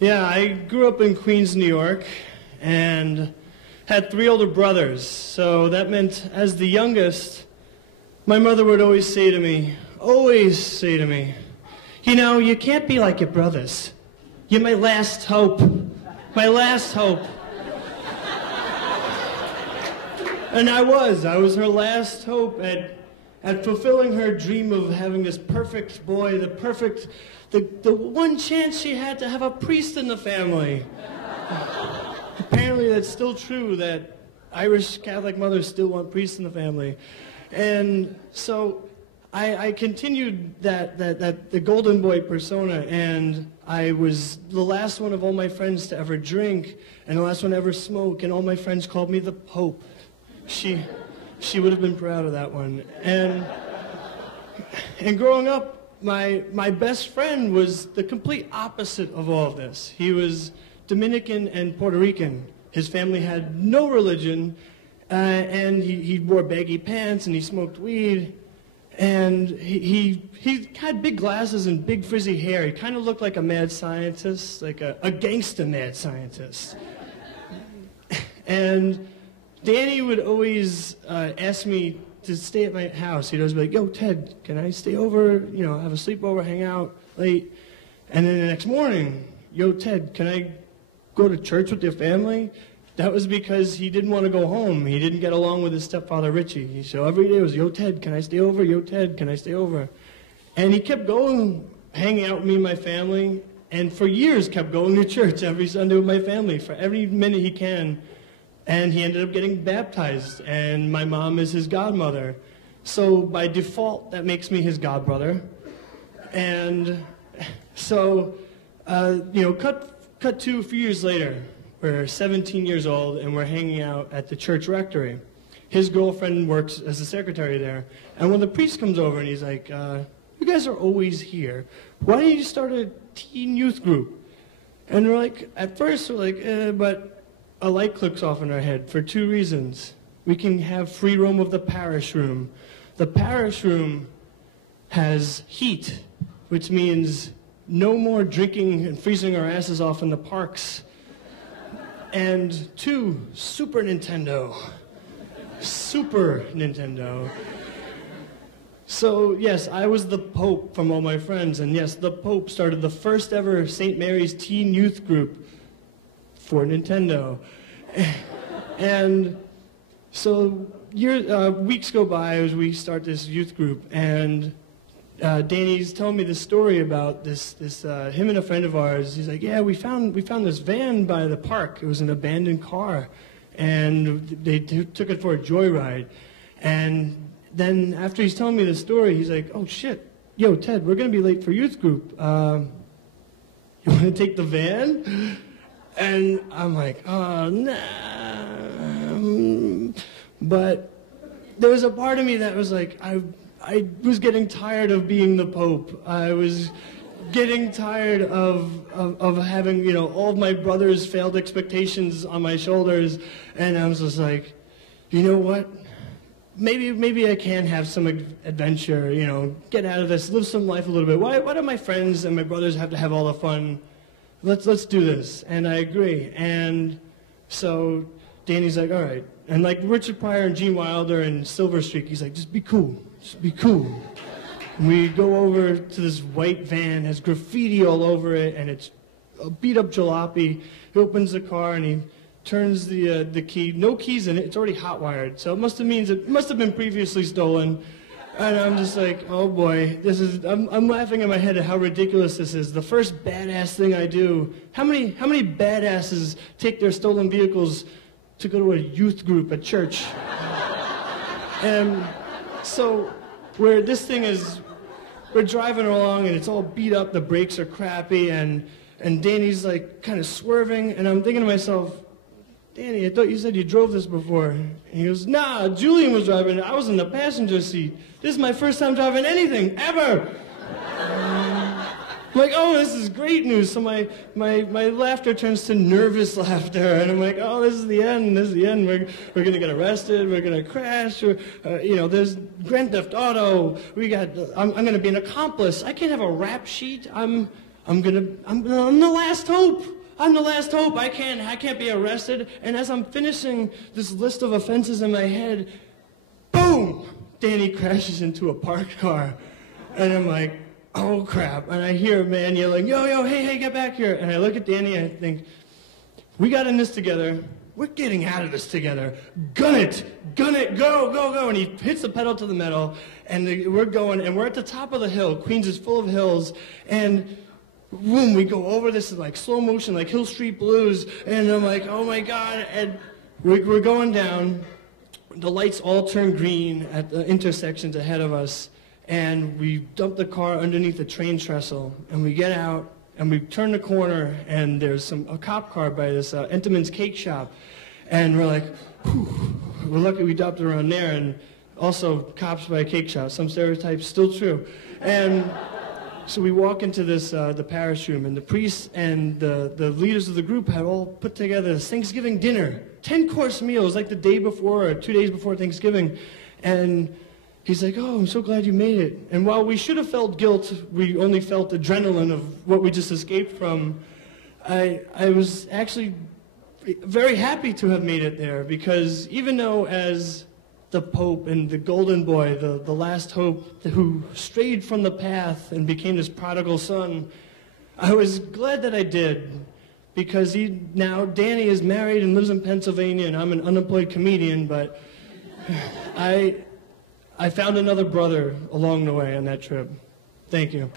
Yeah, I grew up in Queens, New York, and had 3 older brothers. So that meant, as the youngest, my mother would always say to me, you know, you can't be like your brothers. You're my last hope. My last hope. And I was her last hope at fulfilling her dream of having this perfect boy, the one chance she had to have a priest in the family. Apparently that's still true, that Irish Catholic mothers still want priests in the family. And so I continued the golden boy persona, and I was the last one of all my friends to ever drink, and the last one to ever smoke, and all my friends called me the Pope. She would have been proud of that one. And growing up, my best friend was the complete opposite of all of this. He was Dominican and Puerto Rican. His family had no religion, and he wore baggy pants, and he smoked weed, and he had big glasses and big frizzy hair. He kind of looked like a mad scientist, like a gangsta mad scientist. And Danny would always ask me to stay at my house. He'd always be like, yo, Ted, can I stay over, you know, have a sleepover, hang out late? And then the next morning, yo, Ted, can I go to church with your family? That was because he didn't want to go home. He didn't get along with his stepfather, Richie. So every day it was, yo, Ted, can I stay over? Yo, Ted, can I stay over? And he kept going, hanging out with me and my family, and for years kept going to church every Sunday with my family for every minute he can. And he ended up getting baptized, and my mom is his godmother. So by default, that makes me his godbrother. And so, you know, cut to a few years later. We're 17 years old, and we're hanging out at the church rectory. His girlfriend works as a secretary there. And when the priest comes over, and he's like, you guys are always here. Why don't you start a teen youth group? And we're like, at first, we're like, but a light clicks off in our head for 2 reasons. We can have free roam of the parish room. The parish room has heat, which means no more drinking and freezing our asses off in the parks. And 2, Super Nintendo. Super Nintendo. So, yes, I was the Pope from all my friends, and yes, the Pope started the first ever St. Mary's teen youth group for Nintendo. And so weeks go by as we start this youth group, and Danny's telling me this story about this him and a friend of ours. He's like, yeah, we found this van by the park. It was an abandoned car, and they took it for a joyride. And then after he's telling me this story, he's like, oh shit, yo, Ted, we're gonna be late for youth group. You wanna take the van? And I'm like, oh, nah. But there was a part of me that was like, I was getting tired of being the Pope. I was getting tired of having, you know, all of my brother's failed expectations on my shoulders. And I was just like, you know what? Maybe I can have some adventure, you know, get out of this, live some life a little bit. Why do my friends and my brothers have to have all the fun? Let's do this. And I agree. And so Danny's like, all right. And like Richard Pryor and Gene Wilder and Silver Streak, he's like, just be cool. Just be cool. And we go over to this white van, has graffiti all over it, and it's a beat up jalopy. He opens the car and he turns the key. No keys in it. It's already hot wired. So it must have been previously stolen. And I'm just like, oh boy, I'm laughing in my head at how ridiculous this is. The first badass thing I do. How many badasses take their stolen vehicles to go to a youth group at church? And so we're driving along and it's all beat up, the brakes are crappy, and Danny's like kind of swerving, and I'm thinking to myself, Danny, I thought you said you drove this before. And he goes, nah, Julian was driving it. I was in the passenger seat. This is my first time driving anything, ever. I'm like, oh, this is great news. So my laughter turns to nervous laughter. And I'm like, oh, this is the end. This is the end. We're going to get arrested. We're going to crash. You know, there's Grand Theft Auto. I'm going to be an accomplice. I can't have a rap sheet. I'm I'm the last hope. I'm the last hope. I can't be arrested. And as I'm finishing this list of offenses in my head, boom! Danny crashes into a parked car. And I'm like, oh crap. And I hear a man yelling, yo, hey, get back here. And I look at Danny and I think, we got in this together. We're getting out of this together. Gun it, go. And he hits the pedal to the metal, and we're going, and we're at the top of the hill. Queens is full of hills, and boom, we go over this like slow motion, like Hill Street Blues, and I'm like, oh my God, and we're going down. The lights all turn green at the intersections ahead of us, and we dump the car underneath the train trestle, and we get out, and we turn the corner, and there's a cop car by this Entenmann's cake shop, and we're like, whew, we're lucky we dumped around there, and also cops by a cake shop, some stereotypes still true, and so we walk into this the parish room, and the priest and the leaders of the group had all put together this Thanksgiving dinner, 10-course meal. It was like the day before or 2 days before Thanksgiving, and he's like, oh, I'm so glad you made it. And while we should have felt guilt, we only felt adrenaline of what we just escaped from. I was actually very happy to have made it there, because even though as the Pope and the golden boy, the last hope who strayed from the path and became this prodigal son, I was glad that I did, because now Danny is married and lives in Pennsylvania, and I'm an unemployed comedian, but I found another brother along the way on that trip. Thank you.